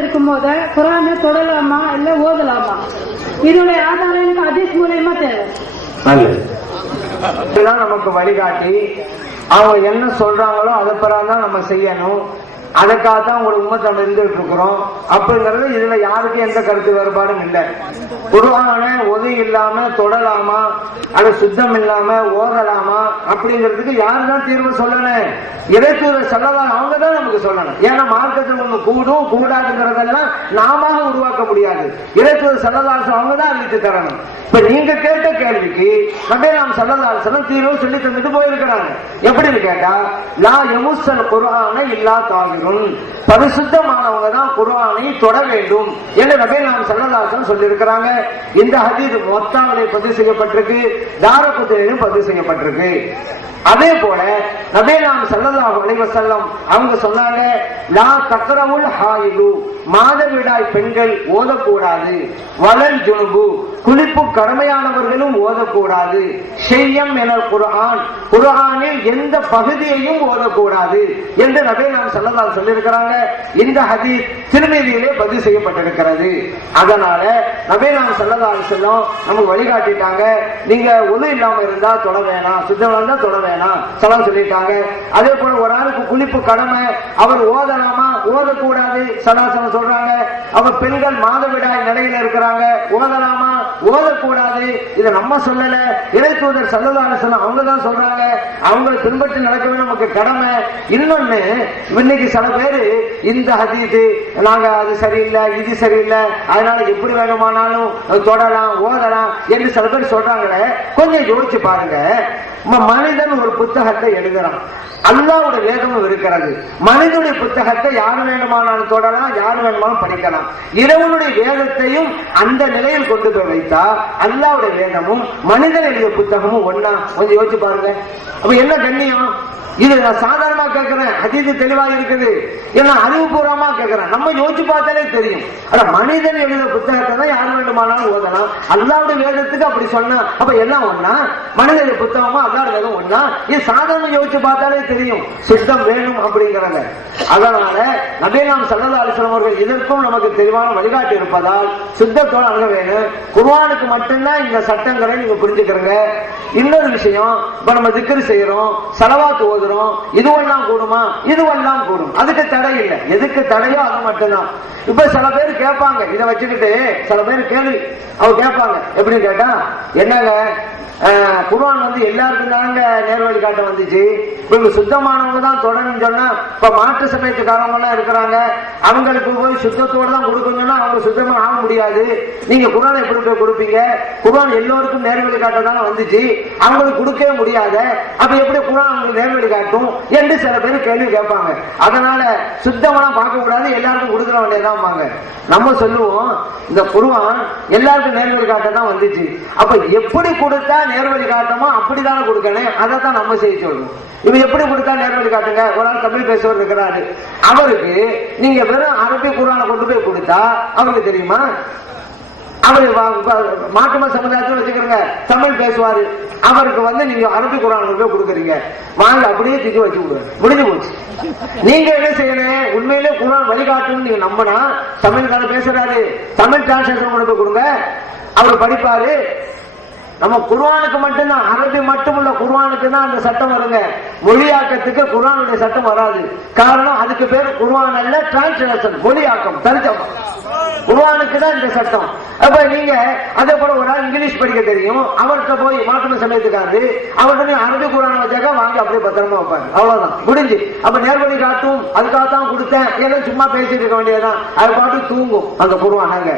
இருக்கும் போது குரானை தொடலாமா இல்ல ஓதலாமா? இதனுடைய ஆதாரம் எனக்கு ஹதீஸ் மூலமா தேவை. நமக்கு வழிகாட்டி அவங்க என்ன சொல்றாங்களோ அதை பிறகுதான் நம்ம செய்யணும். அதுக்காகத்தான் உங்களுக்கு உம்மத்தம் இருந்துட்டு இருக்கிறோம். அப்படிங்கிறது இதுல யாருக்கும் எந்த கருத்து வேறுபாடும் இல்லை. குர்ஆனை ஒது இல்லாம தொடலாமா அது சுத்தம் இல்லாம ஓதலாமா அப்படிங்கிறதுக்கு யாருதான் தீர்வு சொல்லணும்? இறைத்தூதர் சொல்லலாம், அவங்கதான் நமக்கு சொல்லணும். ஏன்னா மார்க்கத்தில் ஒண்ணு கூடும் கூடாதுங்கிறதெல்லாம் நாம உருவாக்க முடியாது. இறைத்தூதர் ஸல்லல்லாஹு அவங்கதான் அறிவித்து தரணும். இப்ப நீங்க கேட்ட கேள்விக்கு நபிகள் ஸல்லல்லாஹு அலைஹி வஸல்லம் தீர்வு சொல்லி தந்துட்டு போயிருக்கிறாங்க. எப்படின்னு கேட்டா, லா யமுஸ்ஸல் குர்ஆன இல்லா தாஹிர், பரிசுத்தமானவங்க தான் குர்ஆனை தொட வேண்டும் என்று நபிகள் ஸல்லல்லாஹு அலைஹி வஸல்லம் சொல்லி இருக்கிறாங்க. இந்த ஹதீஸ் முவத்தாவிலே பதிவு செய்யப்பட்டிருக்கு, தாரகுத்னியிலும் பதிவு செய்யப்பட்டிருக்கு. அதே போல நபிகள் ஸல்லல்லாஹு அலைஹி வஸல்லம் அவங்க சொன்னாங்க, லா தக்ரவுல் ஹாயிது, மாதவிடாய் பெண்கள் ஓதக்கூடாது, வலல் ஜுனுபு, குளிப்பு கடமையானவர்களும் ஓதக்கூடாது, ஷையம் மினல் குர்ஆன், குர்ஆனில் எந்த பகுதியையும் ஓதக்கூடாது என்று நபிகள் ஸல்லல்லாஹு அலைஹி சொல்லியிருக்கிறாங்க. இந்த ஹதீஸ் திர்மிதியிலே பதிவு செய்யப்பட்டிருக்கிறது. அதனால நபிகள் ஸல்லல்லாஹு அலைஹி வஸல்லம் நமக்கு வழிகாட்டிட்டாங்க. நீங்க ஒது இல்லாம இருந்தா தொட வேணாம், சுத்தமா இருந்தா தொட வேணாம் சலாம் சொல்லிட்டாங்க. அதே போல ஒரு ஆளுக்கு குளிப்பு கடமை, அவர் ஓதலாமா ஓதக்கூடாது சலாசலம் சொல்றாங்க. அவர் பெண்கள் மாதவிடாய் நிலையில இருக்கிறாங்க, ஓதலாமா ஓதக்கூடாது. இதை நம்ம சொல்லல, இறைத்தூதர் ஸல்லல்லாஹு அலைஹி வஸல்லம் அவங்க தான் சொல்றாங்க. அவங்க பின்பற்றி நடக்கவே நமக்கு கடமை. இன்னொன்னு, இன்னைக்கு சில பேரு இந்த ஹதீஸ் நாங்க அது சரியில்லை இது சரியில்லை அதனால எப்படி வேணுமானாலும் தொடலாம் ஓதலாம் என்று சில பேர் சொல்றாங்களே, கொஞ்சம் யோசிச்சு பாருங்க. மனிதன் ஒரு புத்தகத்தை எழுதுறான், அல்லாஹ்வுடைய வேதமும் இருக்கிறது. மனிதனுடைய புத்தகத்தை யாரு வேணுமானாலும் தொடலாம், யாரு வேணுமானாலும் படிக்கலாம். இறைவனுடைய வேதத்தையும் அந்த நிலையில் கொண்டு போய் வைத்தா அல்லாஹ்வுடைய வேதமும் மனிதன் எழுதிய புத்தகமும் ஒன்னா? கொஞ்சம் யோசிச்சு பாருங்க. அப்ப என்ன கண்ணியம் இது? நான் சாதாரணமா கேட்கிறேன், ஹதீஸ் தெளிவாக இருக்குது, ஏன்னா அறிவுபூர்வமா கேட்கிறேன். நம்ம யோசிச்சு பார்த்தாலே தெரியும். ஆனா மனிதன் எழுதிய புத்தகத்தை தான் யாரு வேண்டுமானாலும் ஓதலாம். அல்லாஹ்வுடைய வேதத்துக்கு அப்படி சொன்னா அப்ப எல்லாம் ஒன்னா? மனிதனுடைய புத்தகமா அல்லாஹ்வுடைய வேதம் ஒன்னா? இது சாதாரண யோசிச்சு பார்த்தாலே தெரியும் சுத்தம் வேணும் அப்படிங்கிறத. அதனால நபிகள் ஸல்லல்லாஹு அலைஹி வஸல்லம் அவர்கள் இதற்கும் நமக்கு தெளிவான வழிகாட்டி இருப்பதால் சுத்தத்தோட அணுக வேணும். குர்ஆனுக்கு மட்டும்தான் இந்த சட்டங்களை நீங்க புரிஞ்சுக்கிறங்க. இன்னொரு விஷயம், இப்ப நம்ம திக்ர் செய்யறோம், ஸலவாத் ஓதுறோம், இதுவெல்லாம் கூடுமா? இதுவெல்லாம் கூடும், அதுக்கு தடை இல்லை. எதுக்கு தடையோ அது மட்டும்தான். இப்ப சில பேர் கேட்பாங்க, இதை வச்சுக்கிட்டு சில பேர் கேள்வி அவங்க கேட்பாங்க. எப்படின்னு கேட்டா, என்னங்க குர்ஆன் எல்லாருக்கும் தாங்க நேர்வழி காட்ட வந்துச்சு, இவங்க சுத்தமானவங்க தான் தொடரணும்னு சொன்னா, இப்ப மாற்று சமயத்துக்காரவங்க எல்லாம் இருக்கிறாங்க, அவங்களுக்கு போய் சுத்தத்தோட தான் கொடுக்கணும்னா அவங்க சுத்தமா ஆக முடியாது. நீங்க குர்ஆனை எப்படி போய் கொடுப்பீங்க? குர்ஆன் எல்லோருக்கும் நேர்வழி காட்ட தானே வந்துச்சு, அவங்களுக்கு கொடுக்கவே முடியாத, அப்ப எப்படி குர்ஆன் அவங்களுக்கு நேர்வழி காட்டும் என்று சில பேர் கேள்வி கேட்பாங்க. அதனால சுத்தமெல்லாம் பார்க்க கூடாது, எல்லாருக்கும் கொடுக்குற வேண்டியதான். நம்ம சொல்லுவோம், இந்த குர்ஆன் எல்லாருக்கும் நேர்வழி காட்ட தான் வந்துச்சு, அப்ப எப்படி கொடுத்தா நேர்வழி காட்டமோ அப்படித்தானே கொடுக்கணும். அதைத்தான் நம்ம செய்ய சொல்றோம். இவ எப்படி கொடுத்தா நேர்வழி காட்டுங்க? ஒரு ஆள் தமிழ் பேசுவர் இருக்கிறாரு, அவருக்கு நீங்க வெறும் அரபி குர்ஆனை கொண்டு போய் கொடுத்தா அவருக்கு தெரியுமா? அவர் மாட்டும சமுதாயத்தில் வச்சுக்கிறங்க, தமிழ் பேசுவாரு, அவருக்கு நீங்க அரபி குர்ஆன் போய் கொடுக்குறீங்க, வாங்க அப்படியே திட்டு வச்சு கொடுங்க, முடிஞ்சு போச்சு. நீங்க என்ன செய்யணும்? உண்மையிலே குர்ஆன் வழிகாட்டும் நீங்க நம்பினா, தமிழ்காரர் பேசுறாரு, தமிழ் டிரான்ஸ்லேஷன் கொண்டு போய் கொடுங்க, அவர் படிப்பாரு. நம்ம குர்ஆனுக்கு மட்டும்தான், அரபி மட்டும் உள்ள குர்ஆனுக்கு தான் அந்த சட்டம் வருங்க. மொழியாக்கத்துக்கு குர்ஆனுடைய சட்டம் வராது. காரணம், அதுக்கு பேர் குர்ஆன் அல்ல, டிரான்ஸ்லேஷன், மொழியாக்கம், தர்ஜமா. குர்ஆனுக்கு தான் இந்த சட்டம். அப்ப நீங்க அதே போல ஒரு ஆள் இங்கிலீஷ் படிக்க தெரியும், அவர்கிட்ட போய் மாற்று சமயத்துக்காரு அவர்கிட்ட அரபி குர்ஆனை வச்சாக்கா வாங்கி அப்படியே பத்திரமா வைப்பாங்க, அவ்வளவுதான், முடிஞ்சு. அப்ப நேர்வழி காட்டும், அதுக்காகத்தான் கொடுத்தேன், ஏதோ சும்மா பேசிட்டு இருக்க வேண்டியதுதான், அது பாட்டு தூங்கும் அந்த குர்ஆன்.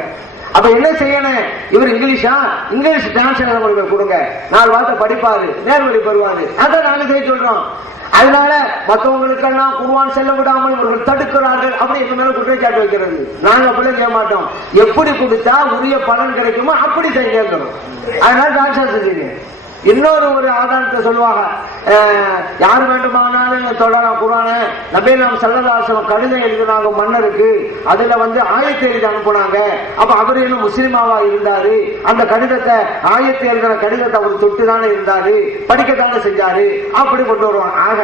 அப்ப என்ன செய்யணும்? இவர் இங்கிலீஷா, இங்கிலீஷ் டிரான்ஸ்லேஷன் கொடுங்க, 4 வார்த்தை படிப்பாரு, நேர்வழி பெறுவாரு. அதான் நாங்க செய்ய சொல்றோம். அதனால மற்றவங்களுக்கெல்லாம் குர்ஆன் செல்ல விடாமல் இவர்கள் தடுக்கிறார்கள், அப்படி எங்க மேல குற்றச்சாட்டு வைக்கிறது. நாங்க அப்படி செய்ய மாட்டோம். எப்படி கொடுத்தா உரிய பலன் கிடைக்குமோ அப்படி செய்யணும். அதனால டிரான்ஸ்லேஷன் செய்யுங்க. இன்னொரு ஆதாரத்தை சொல்லுவாங்க, யார் வேண்டுமானாலும் தொடரலாம் குர்ஆன. நபி நாம் ஸல்லல்லாஹு அலைஹி வஸல்லம் கடிதம் எழுதினாங்க மன்னருக்கு, அதுல ஆயத்தை எழுதி அனுப்புனாங்க. அப்ப அவர் இன்னும் முஸ்லிமாவா இருந்தாரு, அந்த கடிதத்தை ஆயத்தை எழுதின கடிதத்தை அவர் தொட்டுதானே இருந்தாரு, படிக்கத்தானே செஞ்சாரு, அப்படி கொண்டு வருவாங்க. ஆக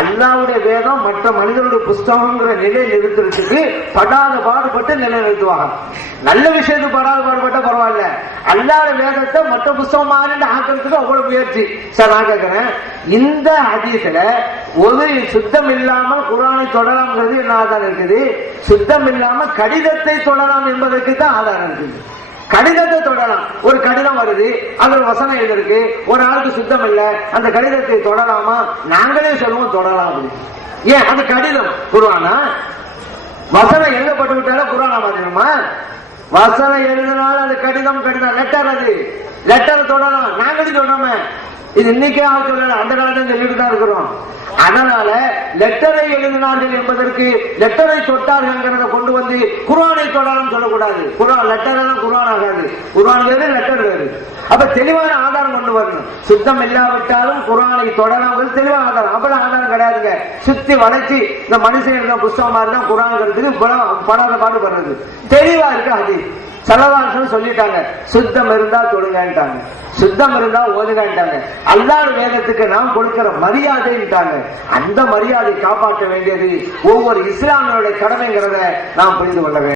அல்லாஹ்வுடைய வேதம் மற்ற மனிதனுடைய புஸ்தகங்கிற நிலை நிறுத்துறதுக்கு படாத பாடுபட்டு நிலை நிறுத்துவாங்க. நல்ல விஷயத்துக்கு படாத பாடுபட்ட பரவாயில்ல, அல்லாஹ்வுடைய வேதத்தை மற்ற புஸ்தகம் மாதிரி ஆக்கிறதுக்கு அவ்வளவு முயற்சி. சார் நான் கேட்கிறேன், இந்த ஹதீஸ்ல ஒரு சுத்தம் இல்லாமல் குர்ஆனை தொடலாம்ங்கிறது என்ன ஆதாரம் இருக்குது? சுத்தம் இல்லாம கடிதத்தை தொடலாம் என்பதற்கு தான் ஆதாரம் இருக்குது. கடிதத்தை தொடலாம். ஒரு கடிதம் வருது, அது ஒரு வசனம் எழுதிருக்கு, ஒரு ஆளுக்கு சுத்தம் இல்ல, அந்த கடிதத்தை தொடலாமா? நாங்களே சொல்லுவோம் தொடலாம். ஏன்? அந்த கடிதம் குர்ஆனா? வசனம் எழுதப்பட்டு விட்டாலும் குர்ஆனா மாத்திரமா? வசனம் எழுதினாலும் அது கடிதம், லெட்டர், அது லெட்டர் தொடலாம். நாங்களும் சொல்றோமே, இது இன்னைக்கே சொல்லல, அந்த காலத்துல சொல்லிட்டு தான் இருக்கிறோம். அதனால லெட்டரை எழுதினார்கள் என்பதற்கு லெட்டரை தொட்டார்கள் கொண்டு வந்து குர்ஆனை தொடலாம் சொல்லக்கூடாது. குர்ஆன் லெட்டர் எல்லாம் குர்ஆன் ஆகாது. குர்ஆன் வேறு, லெட்டர் வேறு. அப்ப தெளிவான ஆதாரம் கொண்டு வரணும். சுத்தம் இல்லாவிட்டாலும் குர்ஆனை தொடலாம் தெளிவான ஆதாரம். அப்படி ஆதாரம் கிடையாதுங்க. சுத்தி வளைச்சி இந்த மனுஷன் எழுதின புஸ்தகமா இருந்தா குர்ஆன்ங்கிறதுக்கு படாத பாடுபடுறது தெளிவா இருக்கு. அது ஸல்லல்லாஹு சொல்லிட்டாங்க, சுத்தம் இருந்தா தொழுங்கன்ட்டாங்க, சுத்தம் இருந்தா ஓதுங்கன்ட்டாங்க. அல்லாஹ் வேதத்துக்கு நாம் கொடுக்கிற மரியாதைன்ட்டாங்க. அந்த மரியாதை காப்பாற்ற வேண்டியது ஒவ்வொரு இஸ்லாமியோட கடமைங்கிறத நாம் புரிந்து கொள்ள வேண்டும்.